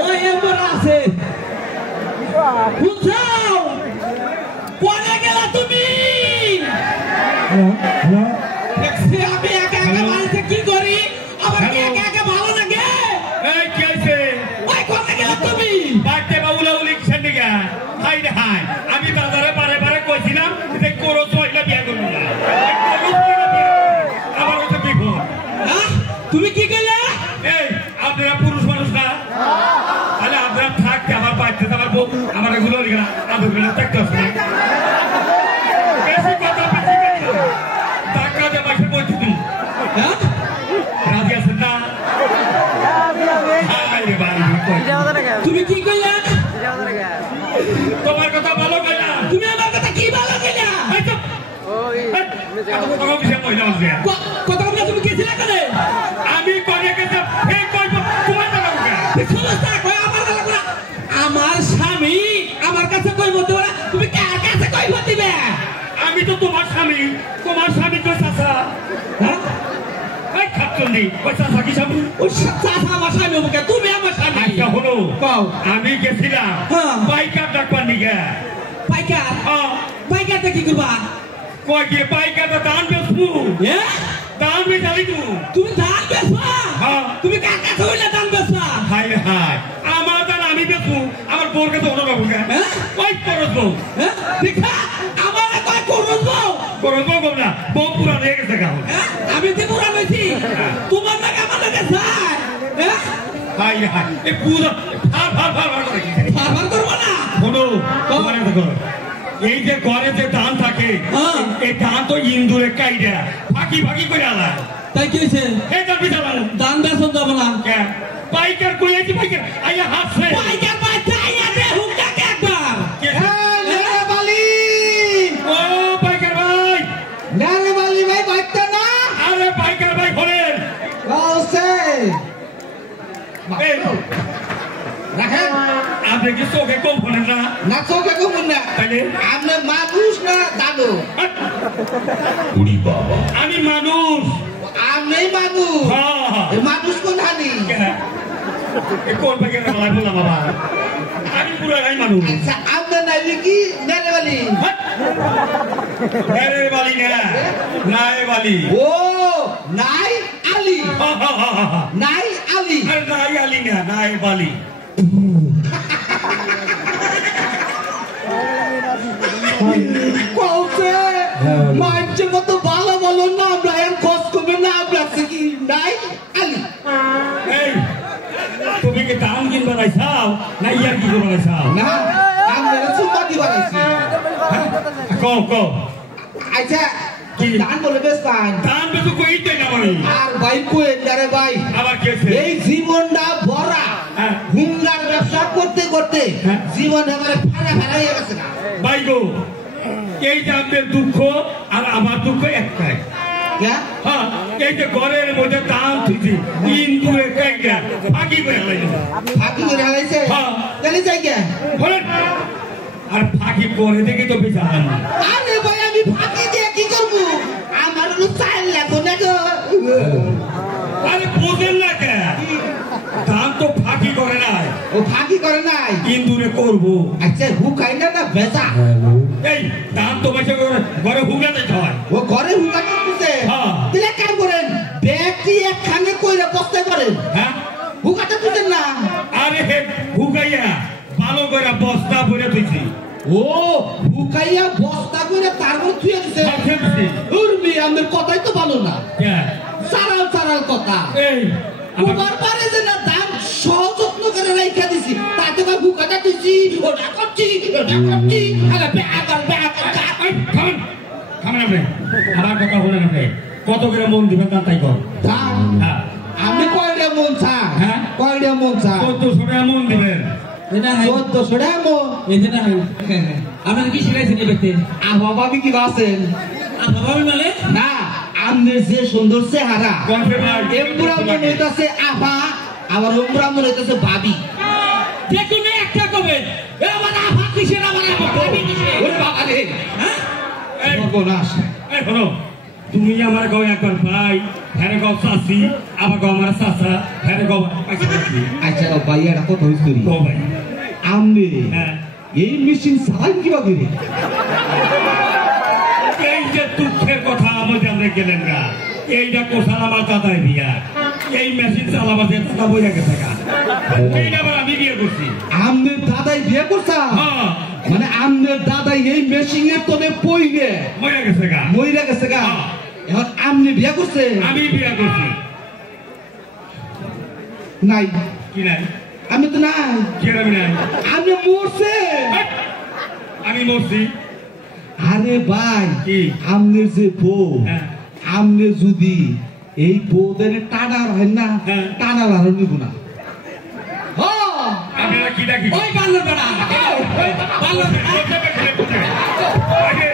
ওই এমন আছে বুঝাও পড়ে গেলা তুমি দেখছি আমি একা একা বাড়িতে কি করি আবার কি একা একা ভালো লাগে এই কি হইছে ওই কোথায় গেলা তুমি বাড়তে বাউলা উলি সন্ডিগা হাই রে হাই আমি বাজারে পারে পারে কইছিলাম যে কোরো মহিলা বিয়ে করব না আবার ওটা বিপদ হ্যাঁ তুমি কি কইলা এই আপনারা পুরুষ মানুষ না আরে আপনারা থাকতে আমার বাড়তে আমার বউ আমার এগুলো লিখা আদর করে থাকতে হবে বেশি কথা বেশি কথা টাকা দে মাসে বলছি তুই হ্যাঁ রাজি আছেন না হাই রে ভাই তুমি কি কইলা তোমার কথা ভালো কইলা তুমি আমার কথা কি ভালো কইলা কথা বলে তুমি গেছিলা করে আমি করে গেছে এই কইব তোমার সমস্যা কই আমার স্বামী আমার কাছে কইব তোরা তুমি কার কাছে কইব দিবে আমি তো তোমার স্বামী তো চাচা হ্যাঁ এই খাচ্ছনি ওই চাচা কি স্বামী ওই চাচা আমার স্বামী মুখে তুমি আমার স্বামী আচ্ছা হলো কও আমি গেছিলাম হ্যাঁ বাইকার ডাকবার নিগে পাইকার হ্যাঁ পাইকারটা কি করবা কই কি বাইকারটা দান বেচবো হ্যাঁ দান বেচালি তুমি ধান বেচবা হ্যাঁ তুমি কার কাছে হইলে ধান বেচবা হাই হাই আমার দান আমি বেচবো আমার বোর কাছে ওটা বাবু হ্যাঁ ওই করবো হ্যাঁ দেখা আমারে কই করবো করবো না বউ পুরা হয়ে গেছে গাও আমি তো পুরা হইছি তোমার লাগে আমার লাগে যায় হ্যাঁ হাই হাই এই পুরো ফার করে কি ফারফার করব না শোনো তোমার দেখো এই যে ঘরে যে ধান থাকে এই ধান তো ইন্দুরে কাইরা ফাঁকি করে আলা তাই কি হইছে এই তার বিচার ধান বেচন যাব না কে বাইকার কই আইছি বাইকার আইয়া হাসছে পাইকার পাইতে আইয়া দে হুকটাকে একবার নারে বালি ও বাইকার ভাই নারে বালি ভাই বাইতে না আরে বাইকার ভাই হলেন বলছে এই রাখেন আপনি কি চোখে কম হলেন না না চোখে কমুন না তাইলে আপনি মানুষ না দাদু উড়ি বাবা আমি মানুষ আমি মানুষ হ্যাঁ মানুষ কোন হানি কোন বাইকার বলা বললাম বাবা আমি পুরো গাই মানুষ আচ্ছা আপনি নাইলে কি নারে বালি আরে বালি না নাই বালি ও নাই আলি নাই আলি আরে নাই আলি না নাই বালি কৌছে মাইছে কত ভালো ভালো না আমরা এর খোঁজ করবে না আমরা কি নাই আলি এই তুমি কি দাম কিনবা চাও না ইয়ার কি করবা চাও না আমরা সুপা দিবা নাইছি কও আচ্ছা কি দান বলে বেশ পান দাম বেশি কই দেই না আমি আর ভাই কোয়েন দারে ভাই আবার কেছে এই জীবনটা ভরা হুঙ্গার ব্যবসা করতে করতে জীবন এবারে ফাড়া হয়ে গেছে না ভাই গো এই যে আপনার দুঃখ আর আমার দুঃখ একটাই হ্যাঁ এই যে ঘরের মধ্যে দাম থুইছি ইন্দুরে কাইয়া ফাঁকি করে লাইছে ফাঁকি করে লাইছে হ্যাঁ তাহলে যাই কে বলেন আর ফাঁকি করে দেখি তো বেচারা না আরে ভাই আমি ফাঁকি দিয়ে কি করব আমার হলো চাল লাগো না গো আরে বুঝেন না কে দাম তো ফাঁকি করে নাই ও ফাঁকি করে নাই ইন্দুরে করবো আচ্ছা হুকাই না না বেচা এই দাম তো বেচে ঘরে হুগাতে হয় ও ঘরে হুকা করতেছে হ্যাঁ তাহলে কাম করেন ব্যক্তি একখানে কইরা বসতে পারেন হ্যাঁ হুকাতে তুলেন না আরে হুগাইয়া ভালো করে বস্তা ভরে তুইছি ও হুকাইয়া বস্তা করে তারপর থুয়ে দিছে উর্মি আমাদের কথাই তো ভালো না সারাল কথা এই তোমার পারে যে না দাম সযত্ন করে রাইখা দিছি তাতে বা হুকাটা দিছি ওটা করছি আরে বেআকার খামেন আপনি আমার কথা বলেন আপনি কত করে মন দিবেন তাই কর দাম হ্যাঁ আমি কয়টা মন চা হ্যাঁ কয়টা মন চা 1400 টাকা মন দিবেন এটা হাই 1400 টাকা মন এটা হাই আপনারা কি শিখাইছেন এই ব্যক্তি আহা ভাবি কি আছেন ভাবি মানে না আমনের যে সুন্দর চেহারা কনফিডেন্ট এমপুরা মনে হইতাছে আফা আবার ওমরা মনে হইতাছে ভাবি দেখুন একটা কবে এ আমার আফা কিসের আমার আফা ভাবি কিসের ওরে বাবা রে হ্যাঁ এই সর্বনাশ এই শোনো তুমি আমার গাঁও একবার ভাই ফেরে গো চাষি আবার গো আমার চাষা ফেরে গো আচ্ছা ভাই এটা কথা হইছে গো ভাই আমনে হ্যাঁ এই মেশিন চালাই কিবা করে এই যে দুঃখের কথা আমাদের আমরা গেলেন না এইটা কোষাল আমার দাদাই বিয়া এই মেশিন চালাবাসের টাকা বইয়া গেছে এইটা আবার আমি বিয়ে করছি আমনের দাদাই বিয়ে করছা হ্যাঁ মানে আমনের দাদাই এই মেশিনের তোনে পইরে মরে গেছে গা মইরা গেছে গা এখন আমনে বিয়ে করছে আমি বিয়ে করছি নাই কি নাই আমি তো নাই আমি নাই আমি মরছে আমি মরছি আরে ভাই কি? আমনের যে বউ হ্যাঁ। আমনে যদি এই বউদের টানা হয় না হ্যাঁ। টানা লাগানো নিব না আপনারা কি ডাকি ওই বাল্য বেড়া বাল্য বেড়া কোথায়